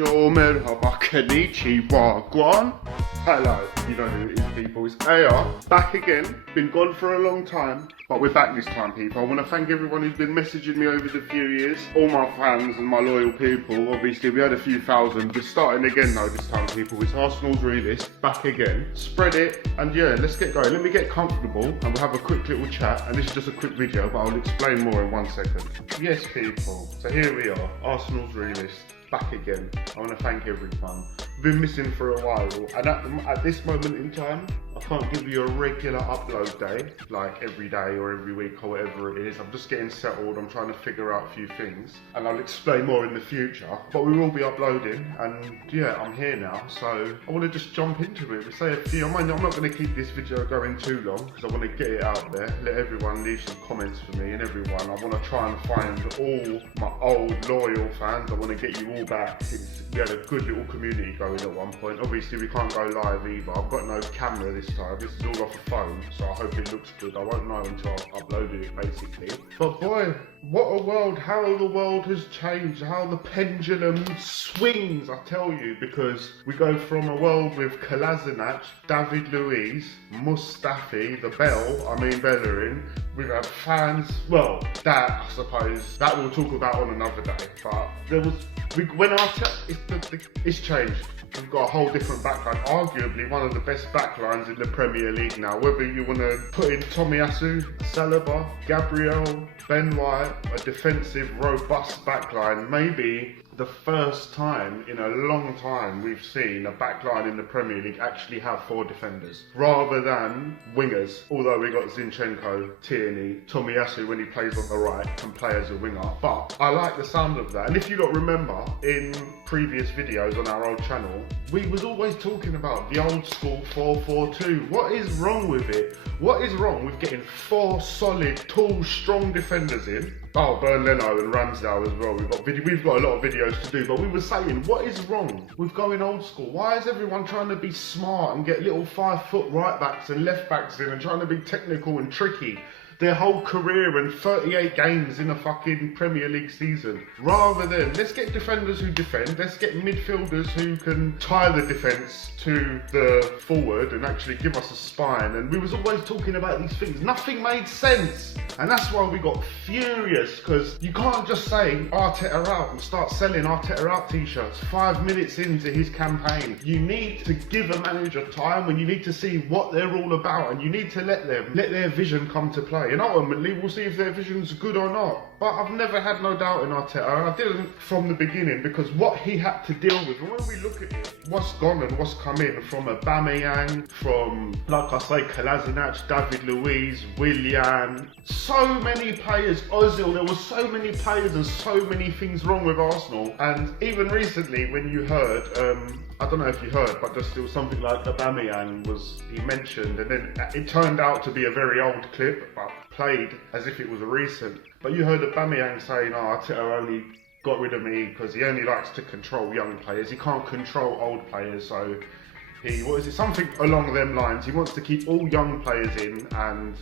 Bonjour, merhaba, konnichiwa, guan. Hello, you know who it is, people. It's AR, back again. Been gone for a long time, but we're back this time, people. I want to thank everyone who's been messaging me over the few years. All my fans and my loyal people. Obviously, we had a few thousand. We're starting again though this time, people. It's Arsenal's Realist, back again. Spread it, and yeah, let's get going. Let me get comfortable, and we'll have a quick little chat. And this is just a quick video, but I'll explain more in 1 second. Yes, people. So here we are, Arsenal's Realist. Back again. I want to thank everyone. Been missing for a while, and at this moment in time, I can't give you a regular upload day, like every day or every week or whatever it is. I'm just getting settled. I'm trying to figure out a few things, and I'll explain more in the future. But we will be uploading, and yeah, I'm here now, so I want to just jump into it. Say a few. I'm not going to keep this video going too long because I want to get it out there. Let everyone leave some comments for me, and everyone. I want to try and find all my old loyal fans. I want to get you all back. We had a good little community going at one point. Obviously, we can't go live either. I've got no camera this time. This is all off a phone, so I hope it looks good. I won't know until I've uploaded it, basically. But boy, what a world, how the world has changed, how the pendulum swings, I tell you, because we go from a world with Kolasinac, David Luiz, Mustafi, the Bellerin. We've had fans, well, that, I suppose, that we'll talk about on another day, but there was, it's changed. We've got a whole different backline, arguably one of the best backlines in the Premier League now. Whether you want to put in Tomiyasu, Saliba, Gabriel, Ben White, a defensive, robust backline, maybe the first time in a long time we've seen a backline in the Premier League actually have 4 defenders rather than wingers. Although we got Zinchenko, Tierney, Tomiyasu when he plays on the right can play as a winger. But I like the sound of that. And if you don't remember, in previous videos on our old channel, we was always talking about the old school 4-4-2. What is wrong with it? What is wrong with getting 4 solid, tall, strong defenders in? Oh, Leno and Ramsdale as well. We've got a lot of videos to do, but we were saying, what is wrong with going old school? Why is everyone trying to be smart and get little 5-foot right backs and left backs in and trying to be technical and tricky their whole career and 38 games in a fucking Premier League season? Rather than, let's get defenders who defend, let's get midfielders who can tie the defence to the forward and actually give us a spine. And we was always talking about these things. Nothing made sense. And that's why we got furious, because you can't just say Arteta out and start selling Arteta out t-shirts 5 minutes into his campaign. You need to give a manager time, and you need to see what they're all about, and you need to let their vision come to play. And ultimately, we'll see if their vision's good or not. But I've never had no doubt in Arteta, and I didn't from the beginning, because what he had to deal with, and when we look at it, what's gone and what's come in from Aubameyang, from, like I say, Kolasinac, David Luiz, Willian, so many players, Ozil, there were so many players and so many things wrong with Arsenal. And even recently, when you heard, I don't know if you heard, but just it was something like Aubameyang he mentioned, and then it turned out to be a very old clip, but played as if it was recent. But you heard Aubameyang saying, oh, Arteta only got rid of me because he only likes to control young players. He can't control old players, so something along them lines. He wants to keep all young players in, and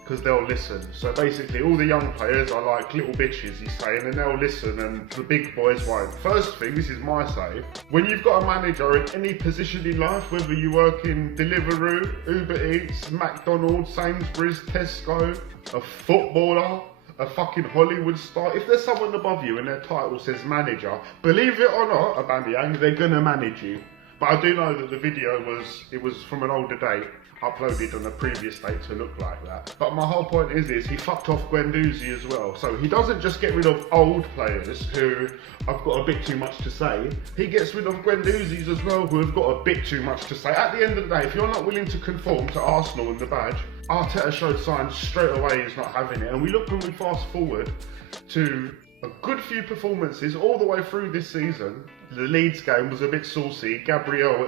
because they'll listen. So basically all the young players are like little bitches, he's saying, and they'll listen and the big boys won't. First thing, this is my say, when you've got a manager in any position in life, whether you work in Deliveroo, Uber Eats, McDonald's, Sainsbury's, Tesco, a footballer, a fucking Hollywood star, if there's someone above you and their title says manager, believe it or not, Aubameyang, they're gonna manage you. But I do know that the video was from an older date, uploaded on a previous date to look like that. But my whole point is he fucked off Guendouzi as well. So he doesn't just get rid of old players who have got a bit too much to say. He gets rid of Guendouzis as well who have got a bit too much to say. At the end of the day, if you're not willing to conform to Arsenal and the badge, Arteta showed signs straight away he's not having it. And we look when we fast forward to a good few performances all the way through this season. The Leeds game was a bit saucy. Gabriel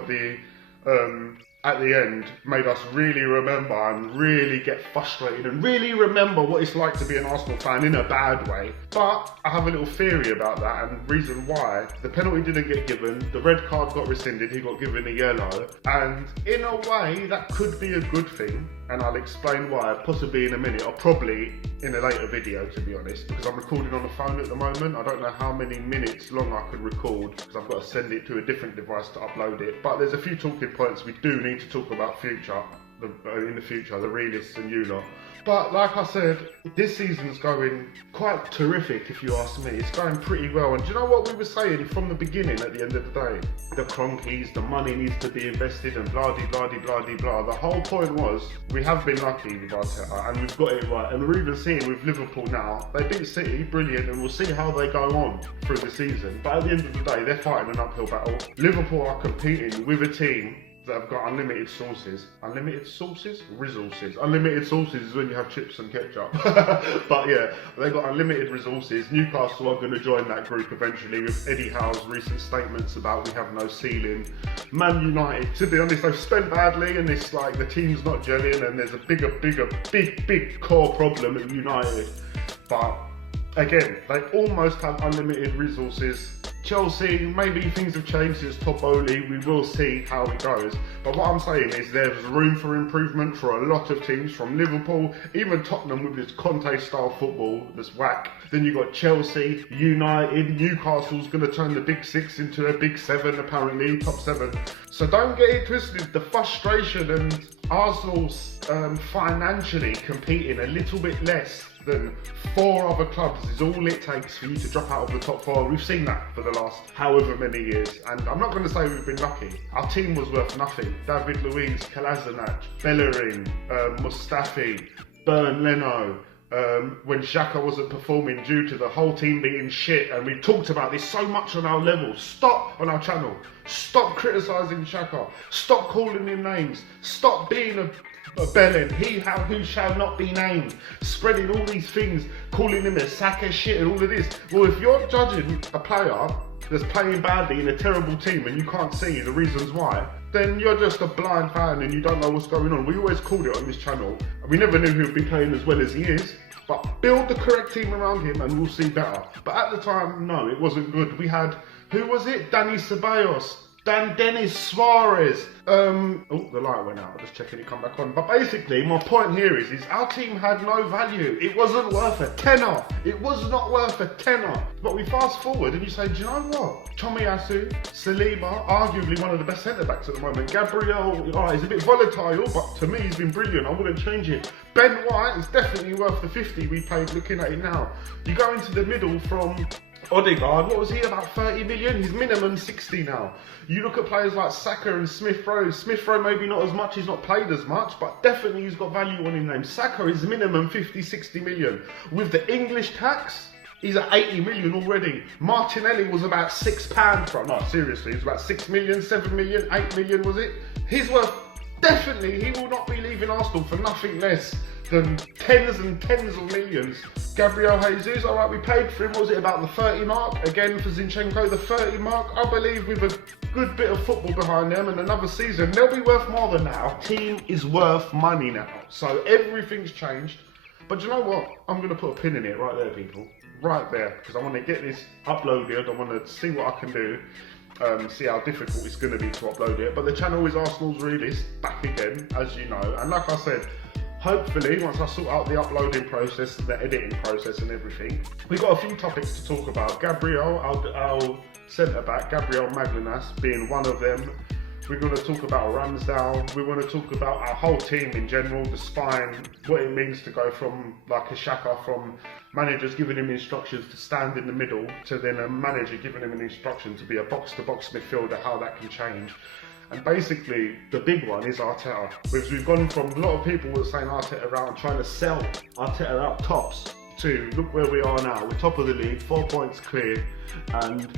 at the end made us really remember and really get frustrated and really remember what it's like to be an Arsenal fan in a bad way. But I have a little theory about that, and reason why. The penalty didn't get given, the red card got rescinded, he got given a yellow, and in a way that could be a good thing. and I'll explain why, possibly in a minute, or probably in a later video, to be honest, because I'm recording on the phone at the moment. I don't know how many minutes long I can record, because I've got to send it to a different device to upload it. But there's a few talking points we do need to talk about in the future, the realists and you lot. But like I said, this season's going quite terrific, if you ask me. It's going pretty well. And do you know what we were saying from the beginning at the end of the day? The cronkies, the money needs to be invested and blah-de-blah-de-blah-de-blah. The whole point was, we have been lucky with Arteta and we've got it right. And we're even seeing with Liverpool now, they beat City, brilliant, and we'll see how they go on through the season. But at the end of the day, they're fighting an uphill battle. Liverpool are competing with a team that have got unlimited sources. Unlimited sources? Resources. Unlimited sources is when you have chips and ketchup. But yeah, they've got unlimited resources. Newcastle are going to join that group eventually with Eddie Howe's recent statements about we have no ceiling. Man United, to be honest, they've spent badly and it's like the team's not gelling and there's a big core problem at United. But again, they almost have unlimited resources. Chelsea, maybe things have changed since Top Bowley, we will see how it goes. But what I'm saying is there's room for improvement for a lot of teams, from Liverpool, even Tottenham with this Conte style football, this whack. Then you've got Chelsea, United, Newcastle's going to turn the big six into a big seven apparently, top seven. So don't get it twisted, the frustration and Arsenal's financially competing a little bit less than 4 other clubs is all it takes for you to drop out of the top 4. We've seen that for the last however many years, and I'm not going to say we've been lucky. Our team was worth nothing. David Luiz, Kolasinac, Bellerin, Mustafi, Bern Leno, when Xhaka wasn't performing due to the whole team being shit, and we talked about this so much on our level. Stop on our channel. Stop criticising Xhaka. Stop calling him names. Stop being a Bellin, who shall not be named, spreading all these things, calling him a sack of shit and all of this. Well, if you're judging a player that's playing badly in a terrible team and you can't see the reasons why, then you're just a blind fan and you don't know what's going on. We always called it on this channel, and we never knew he would be playing as well as he is. But build the correct team around him and we'll see better. But at the time, no, it wasn't good. We had, who was it? Dani Ceballos, Dennis Suarez. Oh, the light went out. I'm just checking it come back on. But basically, my point here is our team had no value. It wasn't worth a tenner. It was not worth a tenner. But we fast forward and you say, do you know what? Tomiyasu, Saliba, arguably one of the best centre-backs at the moment. Gabriel, he's a bit volatile, but to me he's been brilliant. I wouldn't change it. Ben White is definitely worth the 50 we paid looking at it now. You go into the middle from Odegaard, what was he, about 30 million? He's minimum 60 now. You look at players like Saka and Smith-Rowe. Smith-Rowe maybe not as much, he's not played as much, but definitely he's got value on his name. Saka is minimum 50, 60 million. With the English tax, he's at 80 million already. Martinelli was about £6 for, no seriously, he was about 6 million, 7 million, 8 million was it? He's worth, definitely, he will not be leaving Arsenal for nothing less than tens and tens of millions. Gabriel Jesus, alright, we paid for him, what was it, about the 30 mark? Again for Zinchenko, the 30 mark. I believe with a good bit of football behind them and another season, they'll be worth more than that. Our team is worth money now. So everything's changed. But you know what? I'm going to put a pin in it right there, people. Right there. Because I want to get this uploaded. I want to see what I can do. See how difficult it's going to be to upload it. But the channel is Arsenal's Realist, back again, as you know. And like I said, hopefully, once I sort out the uploading process, the editing process and everything, we've got a few topics to talk about. Gabriel, our centre-back, Gabriel Maglinas, being one of them. We're going to talk about Ramsdale. We want to talk about our whole team in general, the spine, what it means to go from like a Xhaka, from managers giving him instructions to stand in the middle, to then a manager giving him an instruction to be a box-to-box midfielder, how that can change. And basically, the big one is Arteta. Because we've gone from a lot of people were saying Arteta around, trying to sell Arteta out tops, to look where we are now. We're top of the league, 4 points clear, and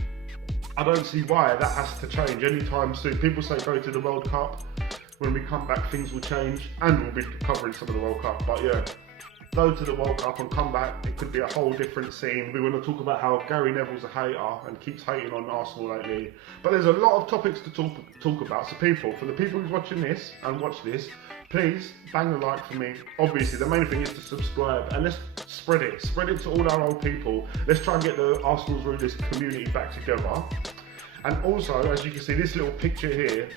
I don't see why that has to change anytime soon. People say go to the World Cup. When we come back, things will change, and we'll be covering some of the World Cup. But yeah, go to the World Cup and come back, it could be a whole different scene. We want to talk about how Gary Neville's a hater and keeps hating on Arsenal lately. But there's a lot of topics to talk about. So people, for the people who's watching this and watch this, please bang a like for me. Obviously, the main thing is to subscribe, and let's spread it. Spread it to all our old people. Let's try and get the Arsenal's Realist community back together. And also, as you can see, this little picture here,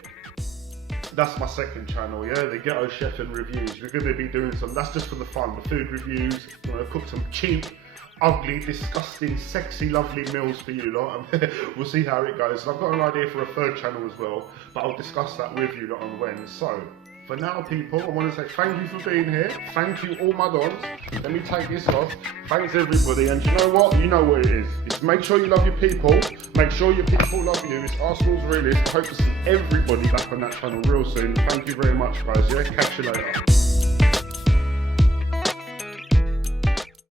That's my second channel, yeah, the Ghetto Chef and Reviews. We're going to be doing some, that's just for the fun, the food reviews. We're going to cook some cheap, ugly, disgusting, sexy, lovely meals for you lot. We'll see how it goes. And I've got an idea for a third channel as well, but I'll discuss that with you lot on when. So, for now, people, I want to say thank you for being here. Thank you, all my dons. Let me take this off. Thanks, everybody. And you know what? You know what it is. It's make sure you love your people. Make sure your people love you. It's Arsenal's Realist. Hope to see everybody back on that channel real soon. Thank you very much, guys. Yeah, catch you later.